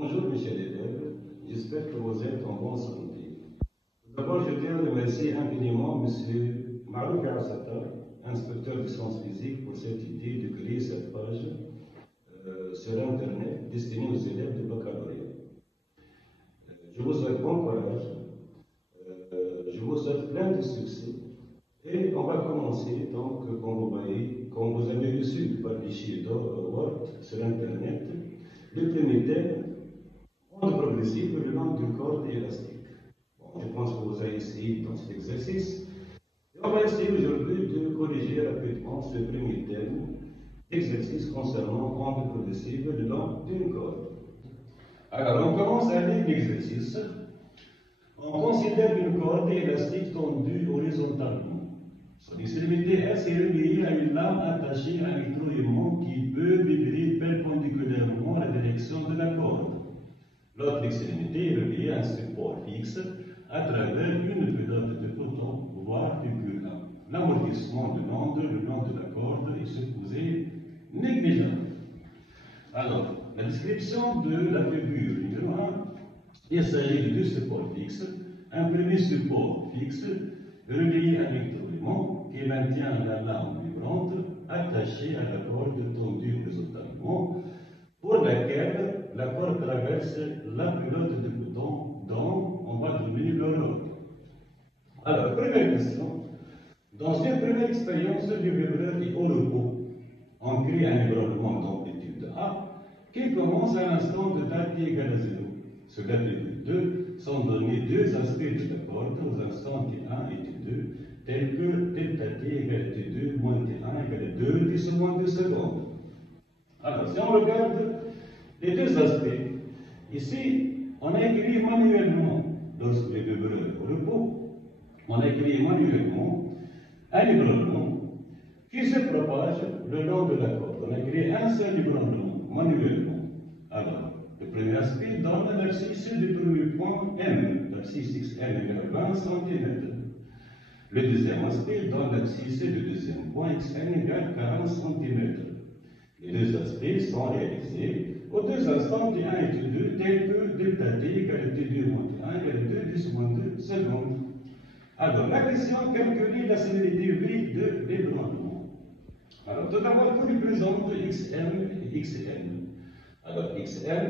Bonjour mes chers élèves, j'espère que vous êtes en bonne santé. D'abord, je tiens à remercier infiniment M. Marouk Al-Sattar, inspecteur de sciences physiques, pour cette idée de créer cette page sur Internet destinée aux élèves de baccalauréat. Je vous souhaite bon courage, je vous souhaite plein de succès et on va commencer donc, comme vous avez reçu par fichier Word sur Internet, le premier thème, onde progressive le long d'une corde élastique. Bon, je pense que vous avez essayé dans cet exercice. Et on va essayer aujourd'hui de corriger rapidement ce premier thème d'exercice concernant onde progressive le long d'une corde. Alors, on commence avec l'exercice. On considère une corde élastique tendue horizontalement. Son extrémité S est reliée à une lame attachée à un électroaimant qui peut vibrer perpendiculairement à la direction de la corde. L'autre extrémité est reliée à un support fixe à travers une pelote de coton, voire du figure. L'amortissement de l'onde le long de la corde est supposé négligeable. Alors, la description de la figure numéro 1, il s'agit de deux supports fixes. Un premier support fixe relié à l'électroaimant qui maintient la lame vibrante attachée à la corde tendue horizontalement pour laquelle la corde traverse la pelote de coton dont on va donner l'ordre. Alors, première question. Dans une première expérience du vibreur et au repos, on crée un ébranlement d'amplitude A qui commence à l'instant de date t égale à 0. Sur date de 2 sont donnés deux aspects de la corde aux instants T1 et T2, tels que delta t égale à T2 moins T1 égale à 2 10 moins 2 secondes. Alors, si on regarde les deux aspects, ici, on a écrit manuellement, lorsque le vibreur est au repos, on a écrit manuellement un ébranlement qui se propage le long de la corde. On a créé un seul ébranlement, manuellement. Alors, le premier aspect donne l'abscisse du premier point M, l'abscisse xm égale 20 cm. Le deuxième aspect donne l'abscisse du deuxième point xm égale 40 cm. Les deux aspects sont réalisés aux deux instants T1 et T2, tels que delta t égale à T2 moins T1 égale à 2 10 moins 2 secondes. Alors, la question, calculer la célérité V de l'ébranlement. Alors, tout d'abord, il faut représenter xm et xn. Alors, xm,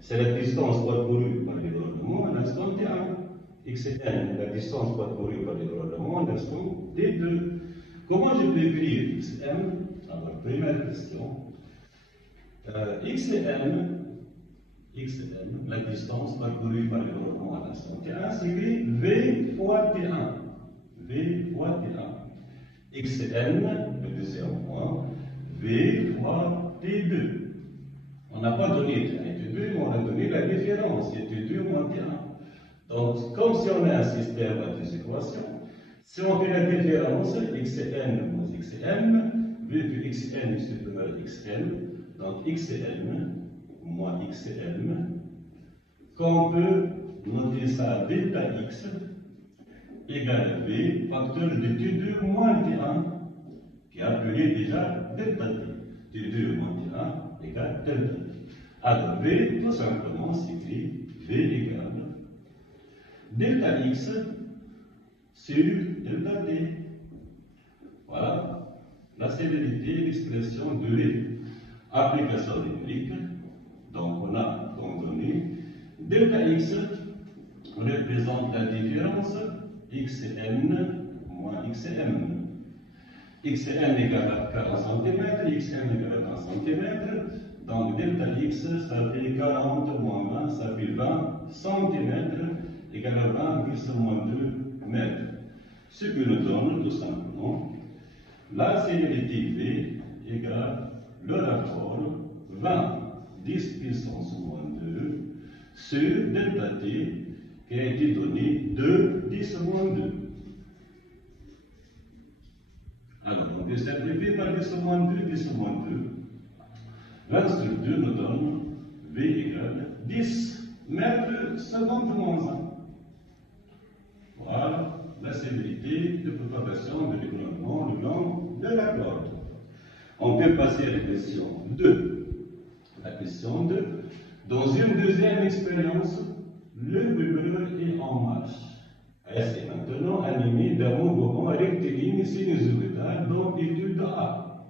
c'est la distance parcourue par l'ébranlement à l'instant T1. xn, la distance parcourue par l'ébranlement à l'instant T2. Comment je peux écrire xm? Alors, première question. xn, la distance parcourue par l'ébranlement à l'instant T1, c'est écrit V fois T1. V fois T1. xn, le deuxième point, V fois T2. On n'a pas donné T1 et T2, mais on a donné la différence, c'est T2 moins T1. Donc, comme si on a un système à deux équations, si on fait la différence, xn moins xm, vu que xn est supérieur à xm, donc xm moins xm, qu'on peut noter ça delta x égale à v, facteur de T2 moins T1, qui est appelé déjà delta t. T2 moins T1 égale delta t. Alors v, tout simplement, s'écrit v égale delta x sur delta t. Voilà la célérité, l'expression de v. Application numérique, donc on a comme donné delta x représente la différence xn moins xm. xn égale à 40 cm, xm égale à 20 cm, donc delta x, ça fait 40 moins 20, ça fait 20 cm, égale à 20 plus moins 2 mètres. Ce qui nous donne tout simplement la célérité V égale le rapport 20 10 puissance moins 2 sur delta t qui a été donné 2 10 moins 2. Alors, on peut simplifier par 10 moins 2, 10 moins 2. La structure nous donne V égale 10 mètres seconde moins 1. Voilà la célérité de propagation de l'ébranlement le long de la corde. On peut passer à la question 2. La question 2 Dans une deuxième expérience, le vibreur est en marche. S est maintenant animé d'un mouvement rectiligne sinusoïdal d'amplitude A,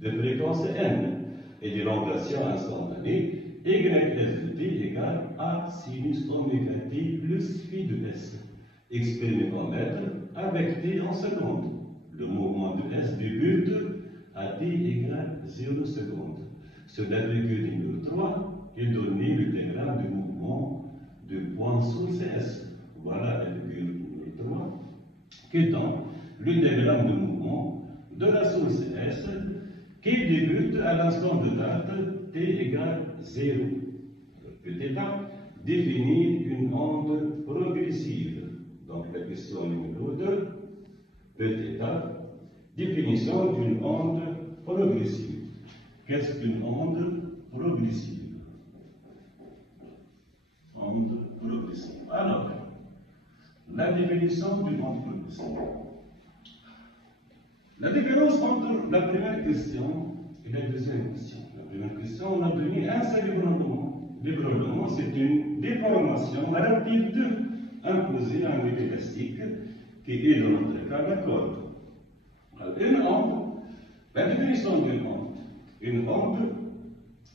de fréquence n, et de l'angulation instantanée YS de t égale A sinus oméga t plus phi de S. Expérimentomètre avec t en secondes. Le mouvement de S débute à t égale 0 secondes. Sur la figure numéro 3 est donné le diagramme du mouvement de point source S. Voilà la figure numéro 3 qui donne le diagramme de mouvement de la source S qui débute à l'instant de date t égale 0. Petit a définir une onde progressive. Donc la question numéro 2, petit a, définition d'une onde progressive. Qu'est-ce qu'une onde progressive? Onde progressive. Alors, la définition d'une onde progressive. La différence entre la première question et la deuxième question. La première question, on a donné un seul ébranlement. L'ébranlement, c'est une déformation rapide imposée à un métier élastique qui est dans notre cas la corde. Une onde, la définition d'une onde. Une onde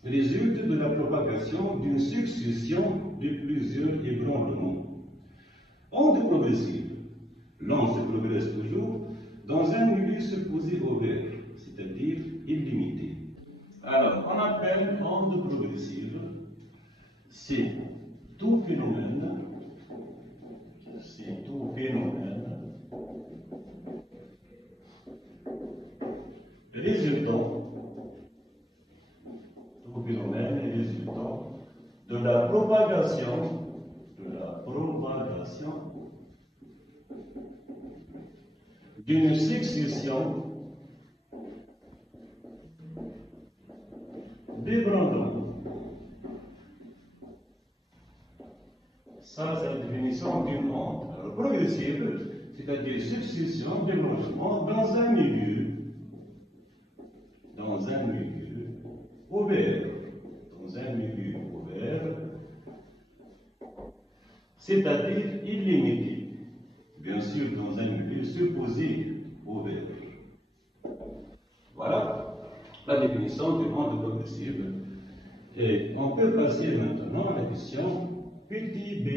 résulte de la propagation d'une succession de plusieurs ébranlements. Onde progressive. L'onde se progresse toujours dans un milieu supposé ouvert, c'est-à-dire illimité. Alors, on appelle onde progressive, c'est tout phénomène résultant de la propagation d'une succession d'ébranlements. Ça, c'est la définition d'une onde. Alors, progressive, c'est-à-dire succession d'ébranlements dans un milieu ouvert. C'est-à-dire illimité. Bien sûr, dans un milieu supposé ouvert. Voilà la définition d'une onde progressive. Et on peut passer maintenant à la question petit b.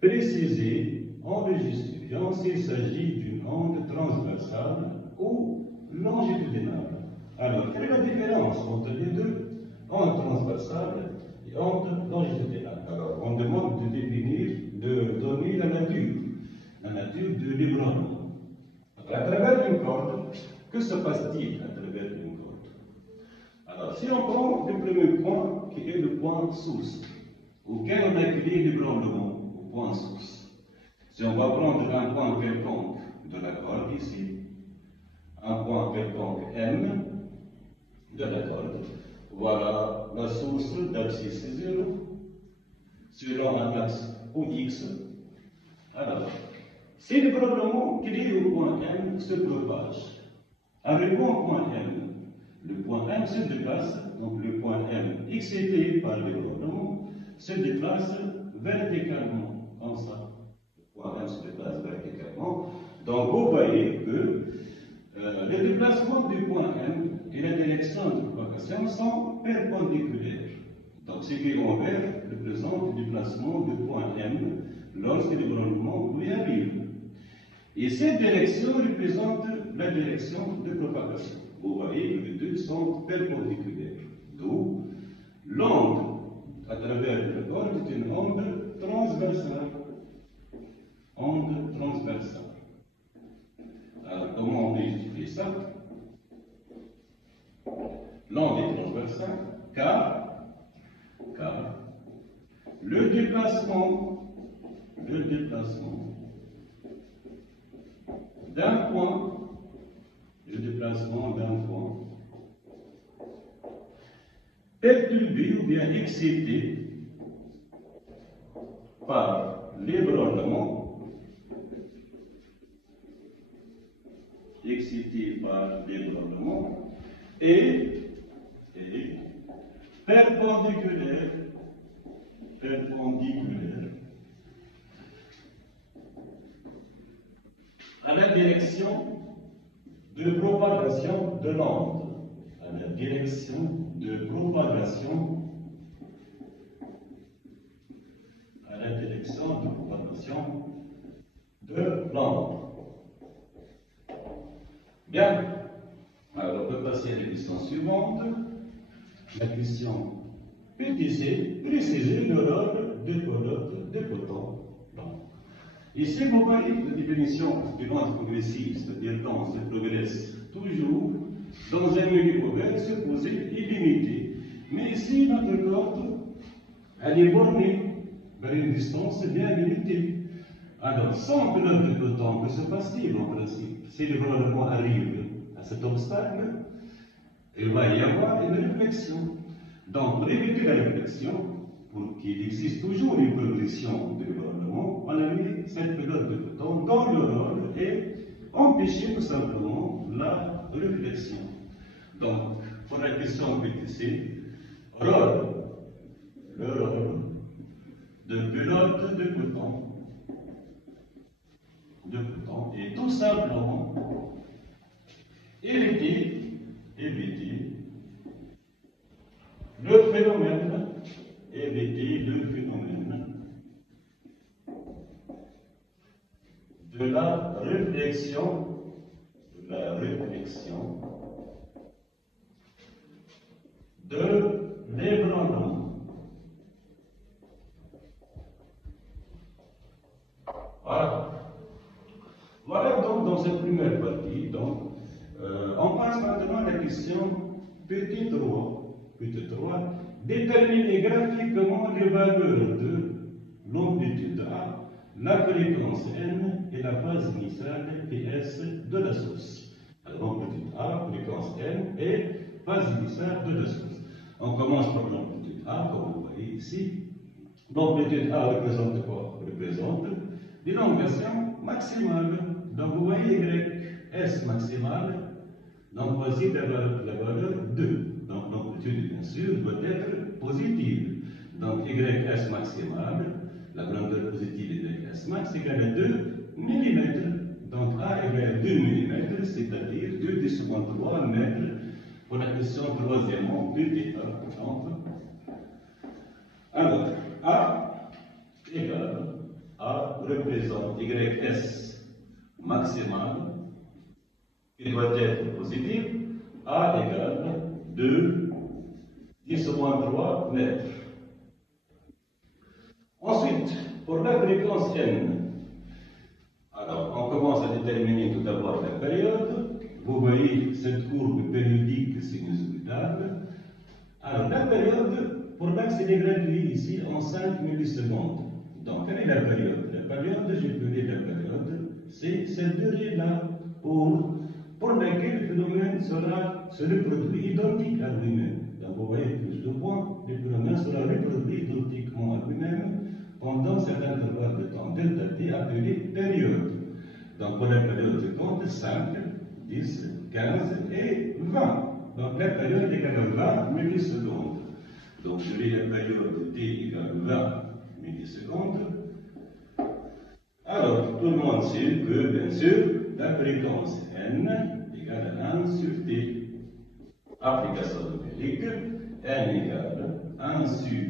Préciser en justifiant s'il s'agit d'une onde transversale ou longitudinale. Alors, quelle est la différence entre les deux, onde transversale et onde longitudinale? Alors, on demande de définir, de donner la nature de l'ébranlement. À travers une corde, que se passe-t-il à travers une corde? Alors, si on prend le premier point, qui est le point source, auquel on a créé l'ébranlement, au point source. Si on va prendre un point quelconque de la corde ici, un point quelconque M de la corde, voilà la source d'abscisse 0 selon un axe OX. Alors, si l'ébranlement créé au point M se propage, arrivons au point M, le point M se déplace, donc le point M excité par l'ébranlement se déplace verticalement, comme ça. Le point M se déplace verticalement. Donc vous voyez que les déplacements du point M et la direction de propagation sont perpendiculaires. Donc ce qui est en vert représente le déplacement du point M lorsque l'ébranlement lui arrive. Et cette direction représente la direction de propagation. Vous voyez que les deux sont perpendiculaires. D'où l'onde à travers la corde est une onde transversale. Onde transversale. Alors, comment on justifie ça? L'onde est transversale car le déplacement d'un point, perturbé ou bien excité par l'ébranlement, est perpendiculaire perpendiculaire à la direction de propagation de l'onde, à la direction de propagation, de l'onde. Bien, alors on peut passer à la question suivante. La question PTC, préciser le rôle des pelotes de coton. Ici, vous voyez la définition de l'onde progressive, c'est-à-dire l'onde se progresse toujours dans un milieu ouvert, supposé illimité. Mais ici, notre corde, elle est bornée vers une distance bien limitée. Alors, sans pelote de coton, que se passe-t-il en principe? Si le gouvernement arrive à cet obstacle, il va y avoir une réflexion. Donc, pour éviter la réflexion, pour qu'il existe toujours une progression du gouvernement, on a mis cette pelote de coton dans le rôle et empêcher tout simplement la réflexion. Donc, pour la question PTC, le rôle de pelote de coton est tout simplement éviter le phénomène de la réflexion de l'ébranlement. Voilà donc dans cette première partie. Donc, on passe maintenant à la question petit 3. Petit 3. Déterminer graphiquement les valeurs de l'amplitude A, la fréquence N et la phase initiale PS de la source. Alors, amplitude A, fréquence N et phase initiale de la source. On commence par l'amplitude A, comme vous voyez ici. L'amplitude A représente quoi? Représente l'élongation maximale. Donc, vous voyez Y, S maximale. Donc, voici la valeur 2. Donc, l'amplitude, bien sûr, doit être positive. Donc, YS maximale, la grandeur positive de YS max égale à 2 mm. Donc, A égale 2 mm, c'est-à-dire 2 10 seconde 3 mètres pour la question troisièmement petit A. Alors, A égale, A représente YS maximale, qui doit être positif, A égale 2 10 moins 3 mètres. Ensuite, pour la fréquence N, alors on commence à déterminer tout d'abord la période. Vous voyez cette courbe périodique sinusoïdale. Alors la période, pour l'accélérer ici en 5 millisecondes. Donc quelle est la période? La période, je peux dire la période, c'est cette durée-là pour laquelle le phénomène se reproduit identique à lui-même. Donc vous voyez que ce point, le phénomène sera reproduit identiquement à lui-même pendant cet intervalle de temps delta t appelé période. Donc pour la période, je compte 5, 10, 15 et 20. Donc la période égale à 20 millisecondes. Donc je vais la période t égale 20 millisecondes. Alors tout le monde sait que, bien sûr, la fréquence n égale à 1 sur t. Application numérique, n égale 1 sur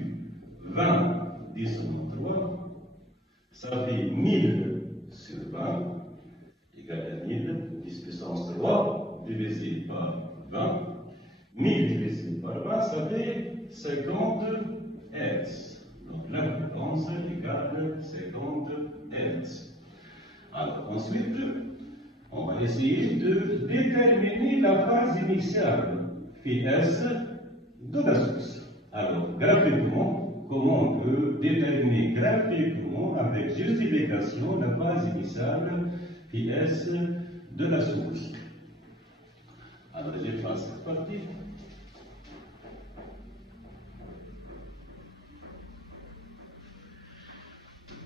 20 10 moins 3. Ça fait 1000 sur 20 égale à 1000, 10 puissance 3 divisé par 20. 1000 divisé par 20, ça fait 50 Hz. Donc la fréquence égale 50 Hz. Alors ensuite, on va essayer de déterminer la phase initiale, PS, de la source. Alors graphiquement, comment on peut déterminer graphiquement, avec justification, la phase initiale, PS, de la source? Alors j'efface cette partie.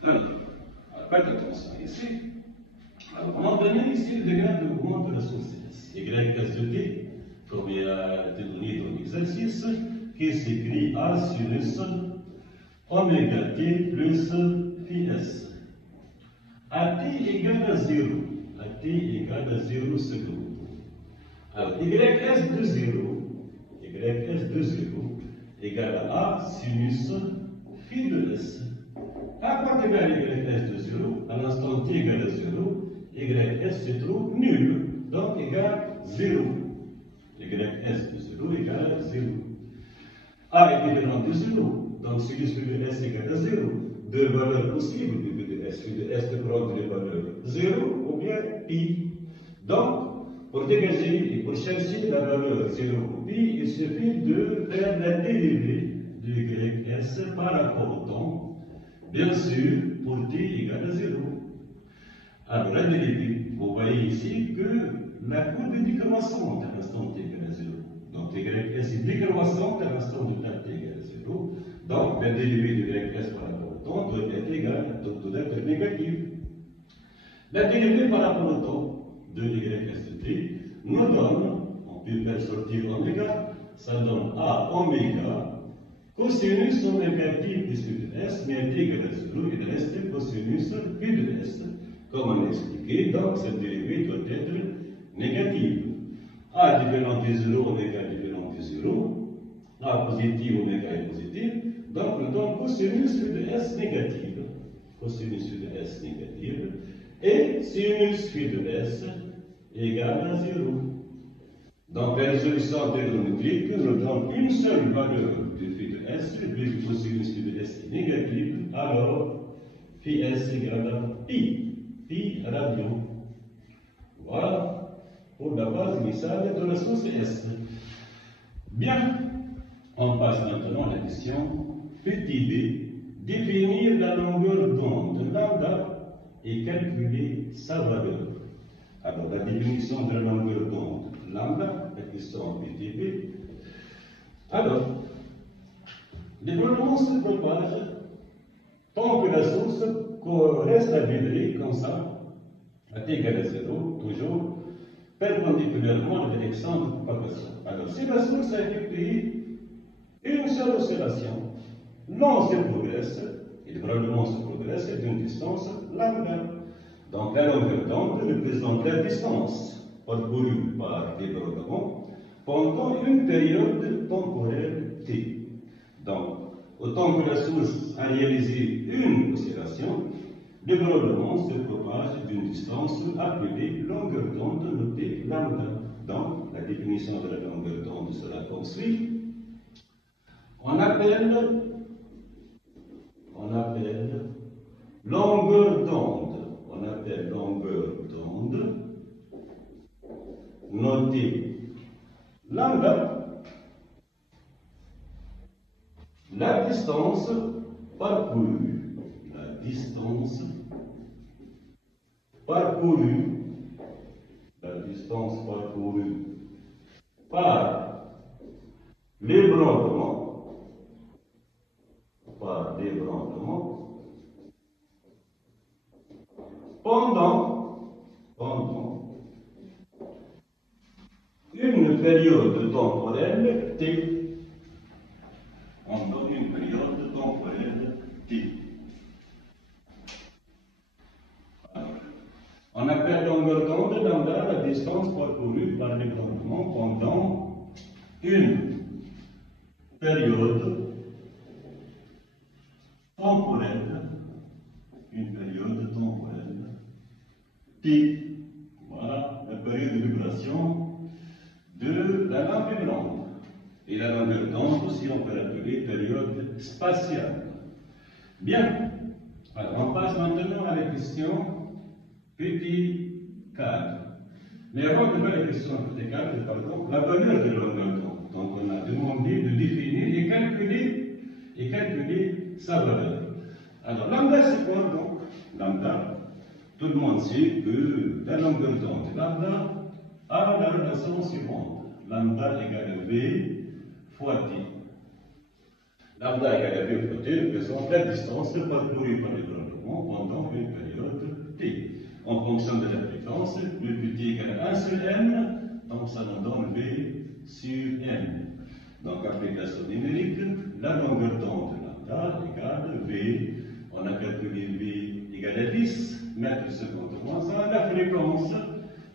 Alors, faites attention ici. Alors, on va donner ici le degré de mouvement de la source YS de t, comme il a été donné dans l'exercice, qui s'écrit A sinus oméga t plus phi s. À t égale à 0, à t égale à 0 secondes. Alors, ys de 0, ys de 0 égale à A sinus phi de s. À quoi égale ys de 0? À l'instant t égale à 0, ys se trouve nul, donc égale 0. ys de 0 égale à 0. A est différent de 0, donc sinus phi de s égale à 0. Deux valeurs possibles du phi de s. Phi de s de prendre les valeurs 0 ou bien pi. Donc, pour dégager et pour chercher la valeur 0 ou pi, il suffit de faire la dérivée de ys par rapport au temps, bien sûr, pour t égale à 0. Alors, la dérivée, vous voyez ici que la courbe est décroissante à l'instant t égale à 0. Donc, ys est décroissante à l'instant de temps t égale à 0. Donc, la dérivée de ys par rapport au temps doit être égale, donc doit être négative. La dérivée par rapport au temps de ys de t nous donne, on peut faire sortir oméga, ça donne A oméga cosinus oméga t plus phi de s, mais t égale à 0, il reste cosinus phi de s. Comme on a expliqué, donc cette dérivée doit être négative. A différent de 0, oméga différent de 0, A positif, oméga est positif, donc nous donne cosinus phi de s négative. Cosinus phi de s négative. Et sinus phi de s égale à 0. Donc la résolution trigonométrique nous donne une seule valeur de phi de s, puisque cosinus phi de s est négative, alors phi s égale à pi radian. Voilà pour la base initiale de la source s. Bien, on passe maintenant à la question petit b, définir la longueur d'onde lambda et calculer sa valeur. Alors, la définition de la longueur d'onde lambda, la question petit b. Alors, l'évolution se propage tant que la source reste à vibrer comme ça, à t égale à 0, toujours perpendiculairement à la direction de propagation. Alors, si la source a effectué une seule oscillation, l'onde se progresse, et probablement se progresse d'une distance lambda. Donc, la longueur d'onde représente la distance parcourue par débordement pendant une période temporelle t. Donc, autant que la source a réalisé une oscillation, le débordement se propage d'une distance appelée longueur d'onde notée lambda. Donc, la définition de la longueur d'onde sera comme suit. On appelle longueur d'onde, notée lambda, la distance parcourue par l'ébranlement pendant une période temporelle t. On appelle longueur d'onde lambda la distance parcourue par l'ébranlement pendant une période temporelle t. Voilà la période de vibration de la lampe vibrante. Et la longueur d'onde aussi on peut l'appeler période spatiale. Bien. Alors on passe maintenant à la question petit 4. Mais avant de faire la question petit 4, pardon, la valeur de la longueur d'onde. Donc on a demandé de définir et calculer sa valeur. Alors lambda c'est quoi donc? Lambda, tout le monde sait que la longueur d'onde lambda a la relation suivante. Lambda égale V fois T. Lambda égale V fois T représente la distance parcourue par l'ébranlement pendant une période T. En fonction de la fréquence, le petit égale 1 sur n, donc ça nous donne V sur n. Donc application numérique, la longueur d'onde lambda égale V, on a calculé V égale à 10 mètres secondes moins 1, la fréquence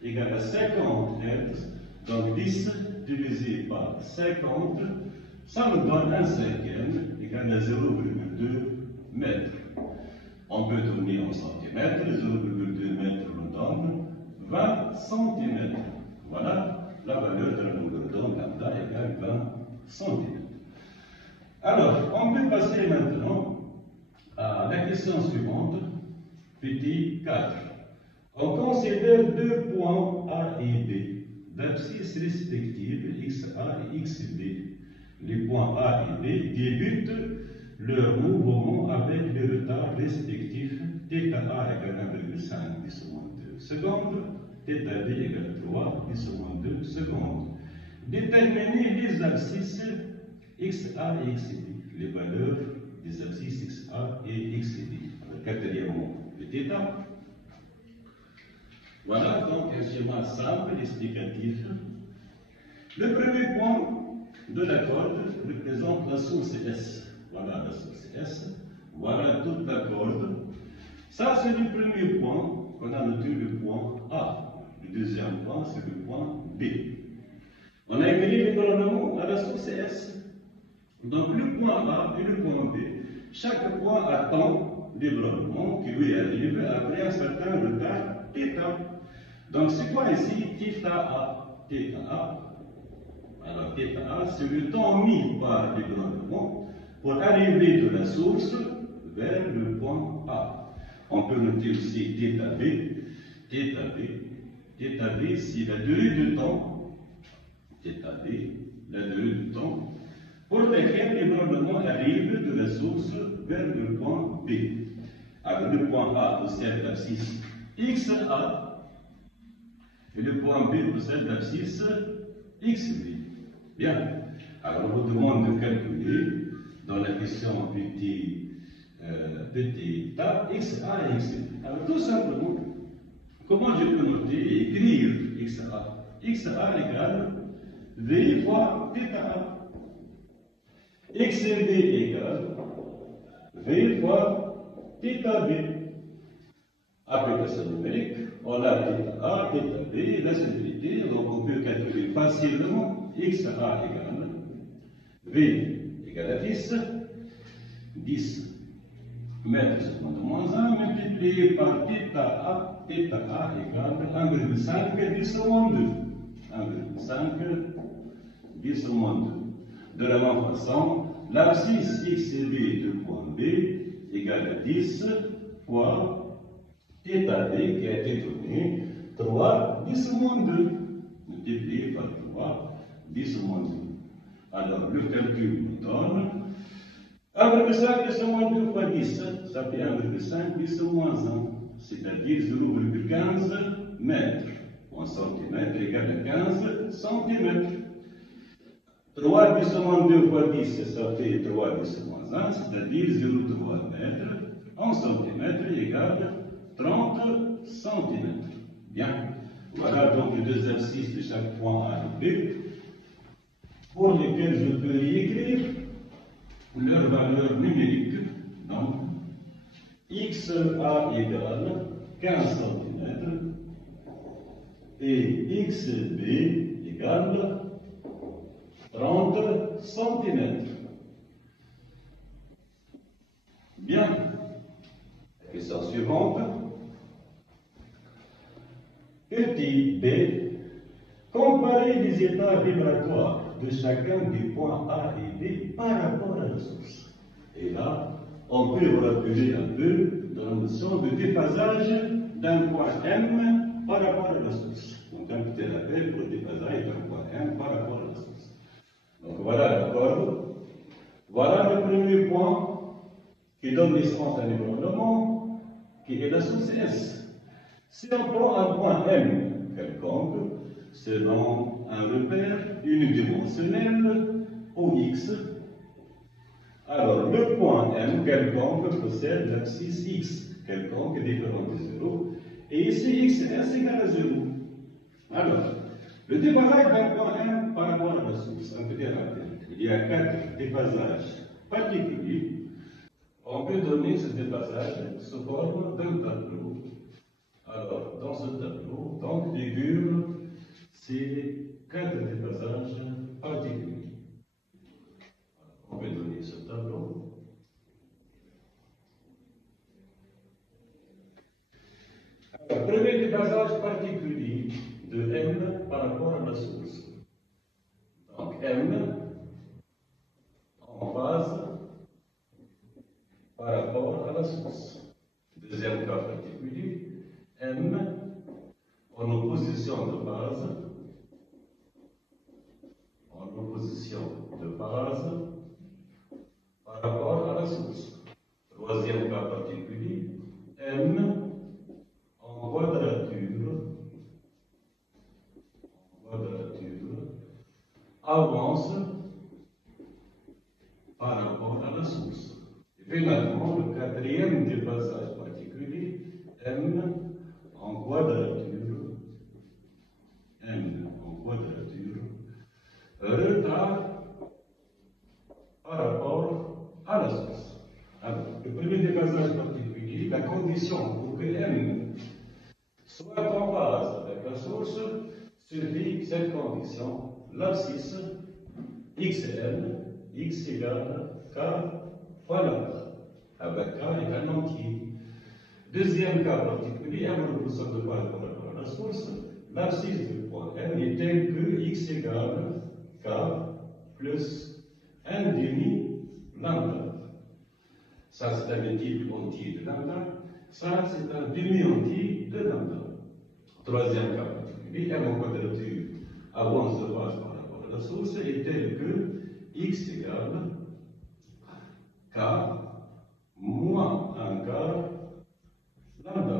égale à 50 Hz, donc 10 divisé par 50, ça nous donne un cinquième égal à 0,2 mètres. On peut tourner en centimètres, 0,2 mètres nous donne 20 centimètres. Voilà la valeur de la longueur d'onde lambda égale 20 centimètres. Alors, on peut passer maintenant à la question suivante, petit 4. On considère deux points A et B, d'abscisse respective XA et XB. Les points A et B débutent leur mouvement avec les retards respectifs θA égale 1,5 10 moins 2 secondes, θB égale 3 10 moins 2 secondes. Déterminer les abscisses XA et XB, les valeurs des abscisses XA et XB. Quatrièmement, le θ. Voilà donc un schéma simple, explicatif. Le premier point de la corde représente la source S. Voilà la source S. Voilà toute la corde. Ça, c'est le premier point qu'on a noté le point A. Le deuxième point, c'est le point B. On a écrit le chronomètre à la source S. Donc, le point A et le point B. Chaque point attend le développement qui lui arrive après un certain retard θ. Donc, c'est quoi ici θA? θA. Alors, θA, c'est le temps mis par le développement pour arriver de la source vers le point A. On peut noter aussi θB. θB, c'est la durée de temps. θB, la durée de temps pour laquelle le développement arrive de la source vers le point B. Alors, le point A possède l'abscisse XA. Et le point B possède l'abscisse XB. Bien. Alors, on vous demande de calculer dans la question petit θ, XA et XB. Alors, tout simplement, comment je peux noter et écrire XA? XA égale V fois θA. XB égale V fois θB. Application numérique, on a θA, θB, la simplicité, donc on peut calculer facilement XA égale V égale à 10 mètres seconde moins 1 multiplié par θA égale 1,5 10 moins 2. 1,5 10 moins 2. De la même façon, l'abscisse XB du point B égale à 10 fois θB qui a été donné 3 10 moins 2 multiplié par 3 10 moins 2. Alors le calcul nous donne 1,5 10 moins 2 fois 10, ça fait 1,5 10 moins 1, c'est-à-dire 0,15 mètres. En centimètre égale à 15 centimètres. 3 10 moins 2 fois 10, ça fait 3 10 moins 1, c'est-à-dire 0,3 mètres. En centimètre égale 30 centimètres. Bien. Voilà donc les deux abscisses de chaque point A et B, pour lesquels je peux y écrire leur valeur numérique. Donc, XA égale 15 cm et XB égale 30 cm. Bien. Question suivante. Petit b, comparer les états vibratoires de chacun des points A et B par rapport à la source. Et là, on peut rappeler un peu dans la notion de déphasage d'un point M par rapport à la source. Donc, un petit rappel pour le déphasage d'un point M par rapport à la source. Donc, voilà la corde. Voilà le premier point qui donne naissance à l'événement, qui est la source S. Si on prend un point M quelconque, selon un repère unidimensionnel OX, alors le point M quelconque possède l'axis X quelconque différent de 0, et ici XS égale à 0. Alors, le déphasage d'un point M par rapport à la source, un petit rappel. Il y a 4 déphasages particuliers. on peut donner ce dépassage sous forme d'un tableau. Alors, dans ce tableau, donc, figurent ces 4 dépassages particuliers. On peut donner ce tableau. Alors, premier dépassage particulier de M par rapport à la source. Donc, M en phase par rapport à la source. Deuxième cas particulier, M en opposition de phase, par rapport à la source. Troisième cas particulier, M en quadrature avance par rapport à la source. Et finalement, le quatrième dépassage particulier, M en quadrature, retard par rapport à la source. Alors, le premier dépassage particulier, la condition pour que M soit en phase avec la source, suffit cette condition, l'abscisse xn, x égale k fois lambda, avec k égale entier. Deuxième cas particulier, M repoussant de par rapport à la source, l'abscisse du point M est telle que x égale k plus 1 demi lambda. Ça, c'est un multiple entier de lambda. Ça, c'est un demi-entier de lambda. Troisième cas particulier, M en quadrature avance de phase par rapport à la source est telle que x égale k moins 1 quart lambda.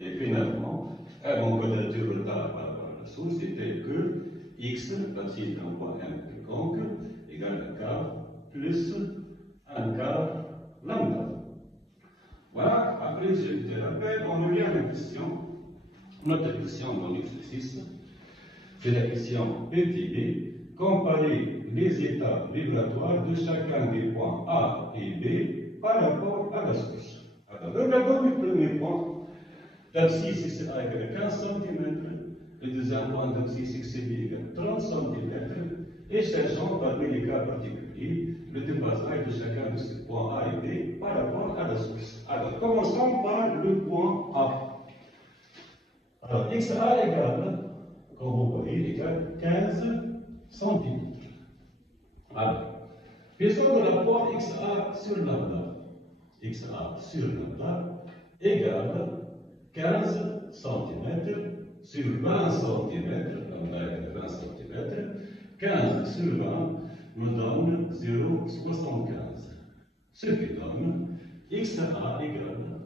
Et finalement, M en quadrature retard par rapport à la source est telle que x, l'abscisse d'un point M quelconque, égale à k plus 1 quart lambda. Voilà, après je te rappelle, on revient à la question, notre question dans l'exercice, c'est la question PTB, comparer les états vibratoires de chacun des points A et B par rapport à la source. Alors, regardons le premier point, l'abscisse XA égale 15 cm, le deuxième point d'abscisse XB égale 30 cm, et cherchons parmi les cas particuliers le dépassage de chacun de ces points A et B par rapport à la source. Alors, commençons par le point A. Alors, XA égale, comme vous voyez, égale 15 cm. Alors, faisons de rapport XA sur lambda. XA sur lambda égale 15 cm sur 20 cm, lambda égale 20 cm, 15 sur 20 me donne 0,75. Ce qui donne XA égale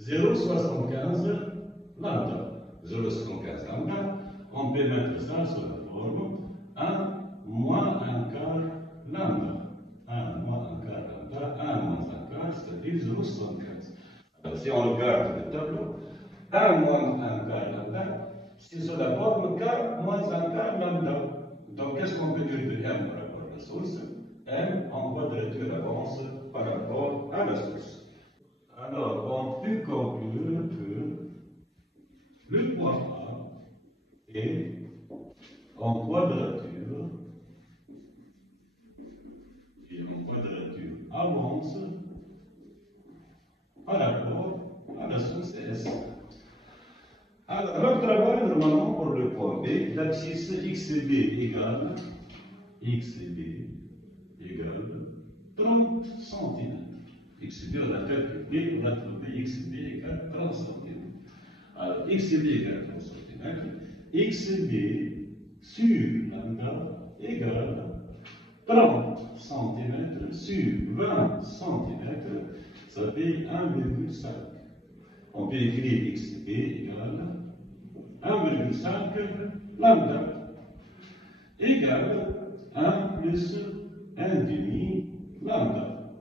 0,75 lambda. 0,75 lambda, on peut mettre ça sur la forme 1 moins 1 quart lambda. 1 moins 1 quart lambda, 1 moins 1 quart, c'est-à-dire 0,75. Alors si on regarde le tableau, 1 moins 1 quart lambda, c'est sur la forme k moins 1 quart lambda. Donc qu'est-ce qu'on peut dire de M par rapport à la source? M en quadrature avance par rapport à la source. Alors on peut conclure que le point A est en quadrature avance par rapport à la source S. Alors, notre travail, normalement, pour le point B, l'abscisse XB égale 30 cm. XB, on a calculé, on a trouvé XB égale 30 cm. Alors, XB égale 30 cm. XB sur lambda égale 30 cm sur 20 cm, ça fait 1,5. On peut écrire XB égale 1,5 lambda égale 1 plus 1 demi lambda.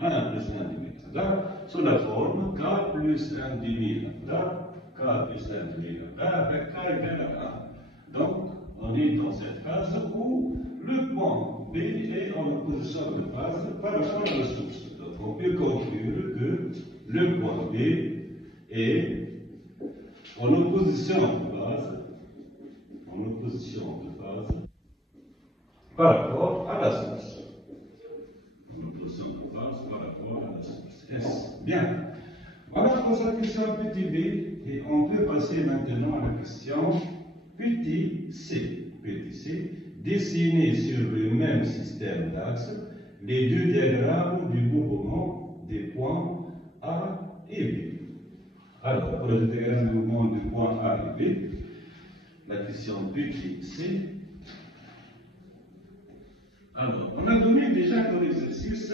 1 plus 1 demi lambda sous la forme K plus 1 demi lambda, K plus 1 demi lambda avec K égale à 1. Donc, on est dans cette phase où le point B est en opposition de phase par rapport à la source. Donc, on peut le point B est en opposition de phase, par rapport à la source. En opposition de phase par rapport à la source. S. Bien. Voilà pour la question petit b, et on peut passer maintenant à la question petit c. Petit c, dessiner sur le même système d'axes les deux diagrammes du mouvement des points A et B. Alors, pour le diagramme du mouvement du point A et B, la question petit c. Alors, on a donné déjà comme exercice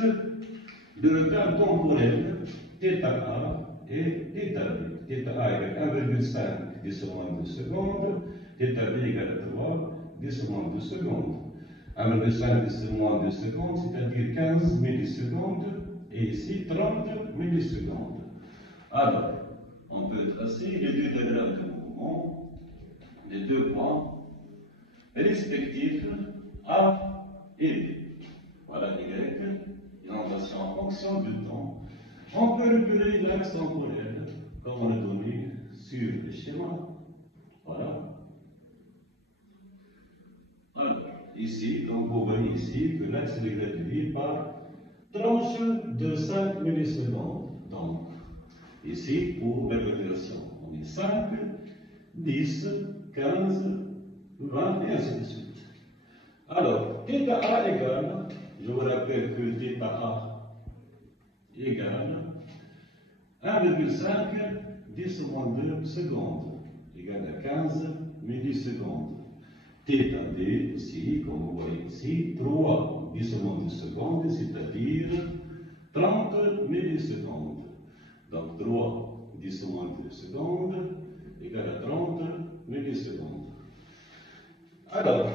le regard temporel θ A et θ B. Θ A égale 1,5 10 moins 2 secondes, θ B égale 3 10 moins 2 secondes. 1,5 10 moins 2 secondes, c'est-à-dire 15 millisecondes, et ici 30 millisecondes. Alors, on peut tracer les deux diagrammes de mouvement, les deux points respectifs A et B. Voilà Y, orientation en fonction du temps. On peut repérer l'axe temporel, comme on l'a donné sur le schéma. Voilà. Alors, ici, donc vous voyez ici que l'axe est gradué par tranche de 5 millisecondes. Donc, ici, pour la graduation, on est 5, 10, 15, 20 et ainsi de suite. Alors, θ A égale, je vous rappelle que θ A égale 1,5 10 moins 2 secondes, égale à 15 millisecondes. θ D, ici, comme vous voyez ici, 3 10 moins 2 secondes, c'est-à-dire 30 millisecondes. Donc 3 10 moins 2 secondes égale à 30 millisecondes. Alors,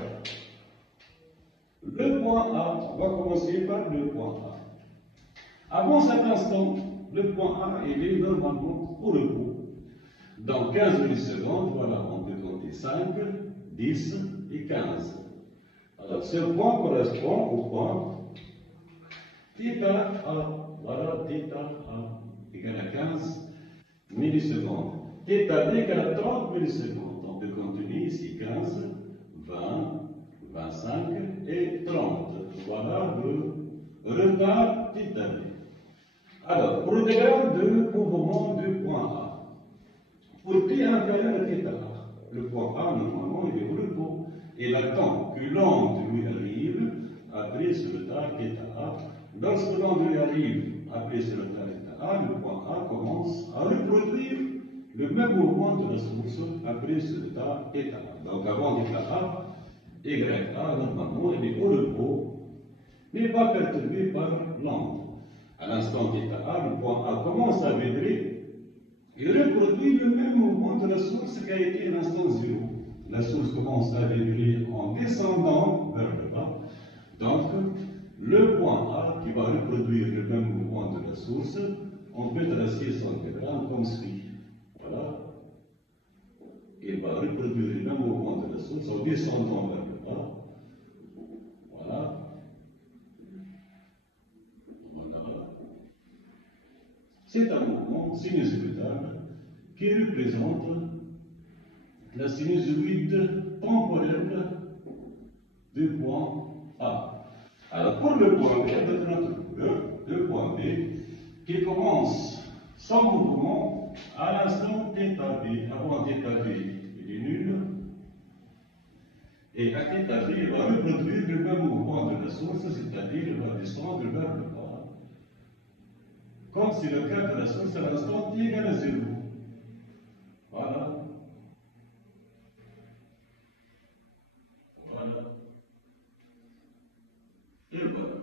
le point A, on va commencer par le point A. Avant cet instant, le point A, il est normalement au repos. Dans 15 millisecondes, voilà, on peut compter 5, 10 et 15. Alors, ce point correspond au point θ A. Voilà, θ A égale à 15 millisecondes. θ B égale à 30 millisecondes. On peut continuer ici 15, 20, 25 et 30. Voilà le retard θ B. Alors, pour le diagramme de mouvement du point A, pour T inférieur à θ A, le point A, normalement, il est au repos. Il attend que l'onde lui arrive après ce retard θ A. Lorsque l'onde lui arrive après ce retard θ A, le point A commence à reproduire le même mouvement de la source après ce retard θ A. Donc, avant θ A, YA, normalement, il est au repos, mais pas perturbé par l'onde. À l'instant θ A, le point A commence à vibrer et reproduit le même mouvement de la source qui a été l'instant 0. La source commence à vibrer en descendant vers le bas. Donc, le point A qui va reproduire le même mouvement de la source, on peut tracer son diagramme comme suit. Voilà. Il va reproduire le même mouvement de la source en descendant vers le bas. Voilà. C'est un mouvement sinusoïdal qui représente la sinusoïde temporelle du point A. Alors, pour le point B, le point B qui commence son mouvement à l'instant θ B. Avant θ B, il est nul. Et à θ B, il va reproduire le même mouvement de la source, c'est-à-dire il va descendre vers le bas. Comme c'est le cas de la source à l'instant t égale à 0. Voilà. Voilà. Et voilà.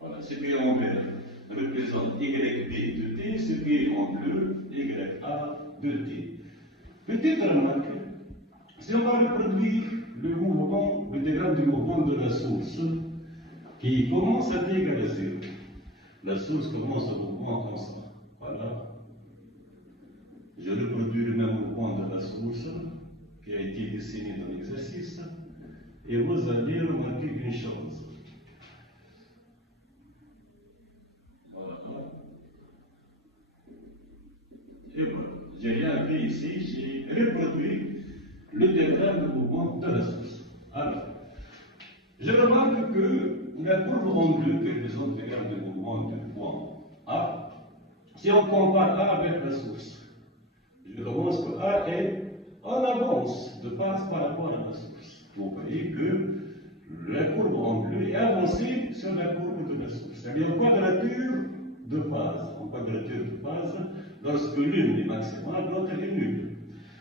Voilà. Ce qui est en vert représente YB de t, ce qui est en bleu, YA de t. Petite remarque, si on va reproduire le mouvement, le diagramme du mouvement de la source, qui commence à t égale à 0. La source commence au mouvement comme ça. Voilà. Je reproduis le même mouvement de la source qui a été dessiné dans l'exercice. Et vous allez remarquer une chose. Voilà. Et voilà, j'ai rien fait ici, j'ai reproduit le diagramme de mouvement de la source. Alors, je remarque que la courbe en bleu qui représente le diagramme de mouvement du point A, si on compare A avec la source, je commence que A est en avance de phase par rapport à la source. Vous voyez que la courbe en bleu est avancée sur la courbe de la source. C'est-à-dire en quadrature de phase. En quadrature de phase, lorsque l'une est maximale, l'autre est nulle.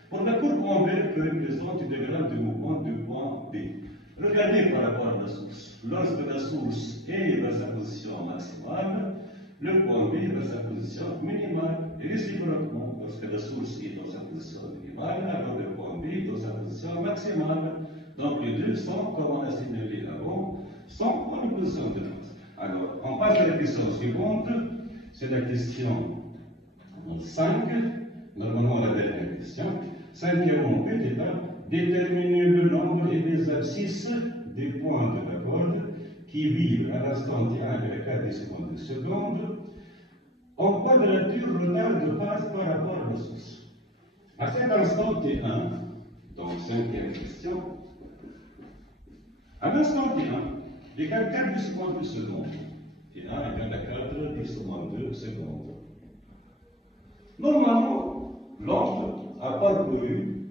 Pour la courbe en vert que représente le diagramme de mouvement du point B, regardez par rapport à la source. Lorsque la source est vers sa position maximale, le point B vers sa position minimale. Et réciproquement, lorsque la source est dans sa position minimale, alors le point B est dans sa position maximale. Donc les deux sont, comme on a signalé avant, sont en position de phase. Alors, on passe à la question suivante. C'est la question 5. Normalement, la dernière question. Cinquièmement, petit A, déterminer le nombre et les abscisses des points de la corde qui vivent à l'instant T1 avec 4 secondes de seconde en quadrature retard de phase par rapport à la source. À cet instant T1, donc cinquième question, à l'instant T1 égale 4 secondes de seconde. T1 égale à 4 secondes de seconde. Normalement, l'onde a parcouru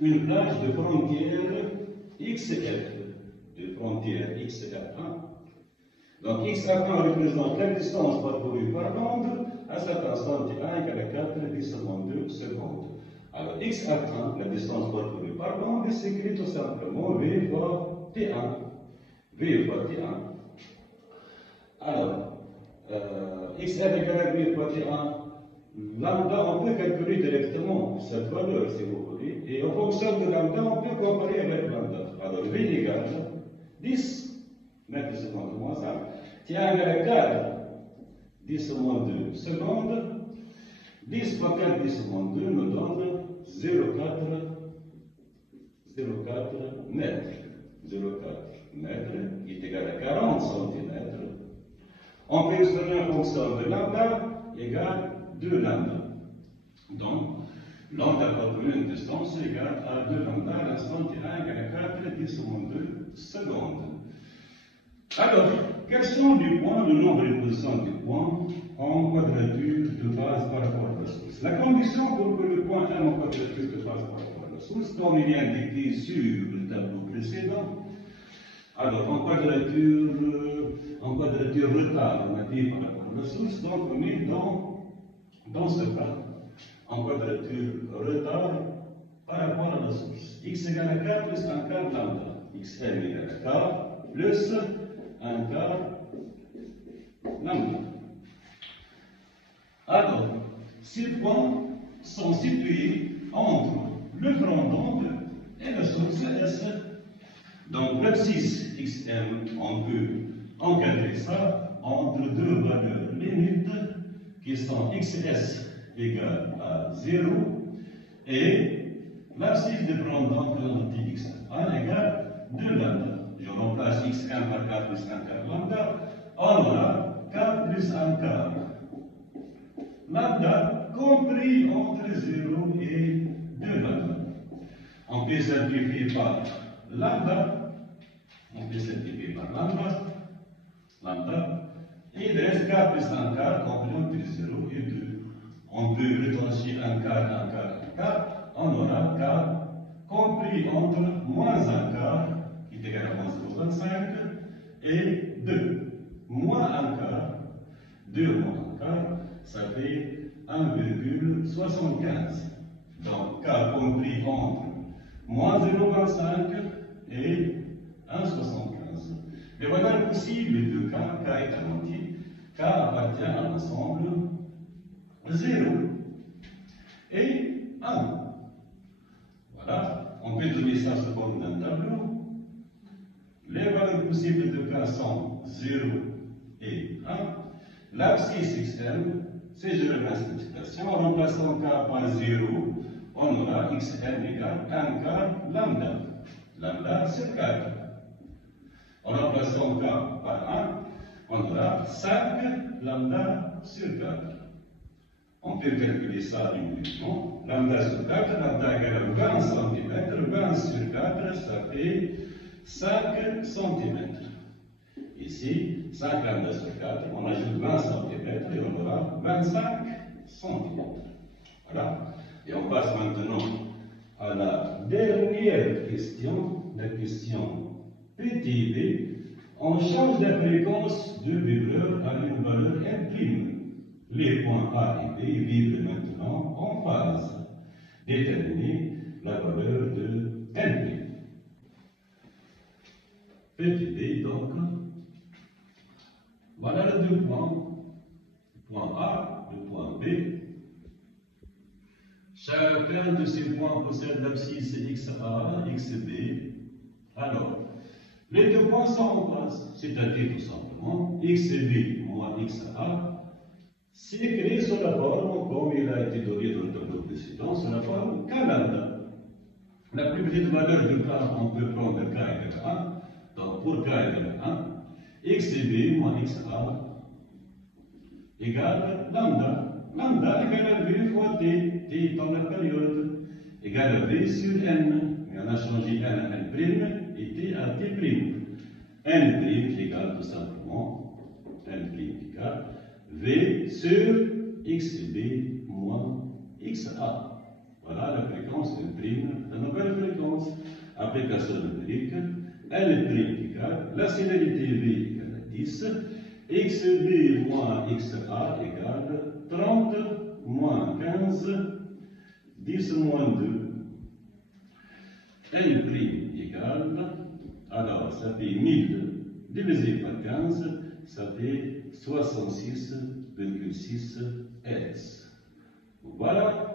une plage de frontière XF, de frontière XF1. Donc XF1 représente la distance parcourue par l'onde à cet instant T1 égale à 4 secondes de seconde. Alors XF1, la distance parcourue par l'onde, s'écrit tout simplement V fois T1. V fois T1. Alors, XF égale à V fois T1. Lambda, on peut calculer directement cette valeur, si vous voulez, et en fonction de lambda, on peut comparer avec lambda. Alors, V égale 10 mètres seconde moins 1. T1 égale à 4, 10 moins 2 secondes. 10 fois 4, 10 moins 2 me donne 0,4 mètres. 0,4 mètres qui est égal à 40 cm. On peut exprimer en fonction de lambda égale 2 lambda. Donc, lambda parcouru une distance égale à 2 lambda à l'instant T1 égale à 4, 10 moins 2 secondes. Alors, quels sont les points, le nombre et position des points en quadrature de phase par rapport à la source? La condition pour que le point M en quadrature de phase par rapport à la source, comme il est indiqué sur le tableau précédent, alors en quadrature retard, on a dit par rapport à la source, donc on est dans ce cas, en quadrature retard par rapport à la source. X égale à K plus 1 quart lambda. XM égale à K plus 1 quart lambda. Alors, ces points sont situés entre le front d'onde et la source S. Donc, l'abscisse XM, on peut encadrer ça entre deux valeurs limites qui sont XS égale à 0 et l'abscisse de front d'onde de XM égale 2 lambda. Je remplace X1 par K plus 1 quart lambda, on aura K plus 1 quart lambda compris entre 0 et 2 lambda. On peut simplifier par lambda, et il reste K plus 1 quart compris entre 0 et 2. On peut retrancher 1 quart, on aura K compris entre moins 1 quart, qui est égal à moins 0,25, et 2. Moins 1 quart, 2 moins 1 quart, ça fait 1,75. Donc, K compris entre moins 0,25 et 1,75. Mais voilà le possible de K, K est un entier, K appartient à l'ensemble 0 et 1. Voilà, on peut donner ça sous forme d'un tableau. Les valeurs possibles de K sont 0 et 1. L'abscisse XM, si je repasse cette expression, en remplaçant K par 0, on aura XM égale 1 quart lambda. Lambda sur 4. En remplaçant K par 1, on aura 5 lambda sur 4. On peut calculer ça numériquement. Lambda sur 4, lambda égale 20 cm, 20 sur 4, ça fait 5 cm. Ici, 5 lambda sur 4, on ajoute 20 cm et on aura 25 cm. Voilà. Et on passe maintenant à la dernière question, la question petit b. On change la fréquence de vibreur à une valeur imprime. Les points A et B vibrent maintenant en phase. Déterminer la valeur de imprime. Petit b, donc, voilà les deux points. Le point A, le point B. Chacun de ces points possède l'abscisse XA, XB. Alors, les deux points sont en phase, c'est-à-dire tout simplement XB moins XA. C'est écrit sur la forme, comme il a été donné dans le tableau précédent, sur la forme K lambda. La plus petite valeur de K, on peut prendre K égale 1. Donc pour K égale 1, XB moins XA égale lambda. Lambda égale à V fois T, T dans la période, égale à V sur N. Mais on a changé N à N' et T à T'. N' égale tout simplement, N' égale V sur XB moins XA. Voilà la fréquence N', la nouvelle fréquence. Application numérique, L' égale la célérité V égale à 10, XB moins XA égale 30 moins 15, 10 moins 2. N' égale, alors ça fait 1000 divisé par 15, ça fait 66,6 Hz. Voilà,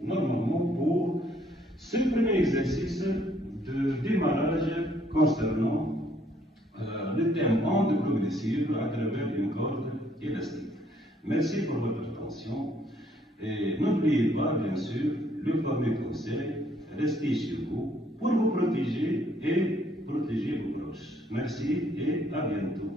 normalement, pour ce premier exercice de démarrage concernant le thème onde progressive à travers une corde élastique. Merci pour votre attention et n'oubliez pas, bien sûr, le fameux conseil, restez chez vous pour vous protéger et protéger vos proches. Merci et à bientôt.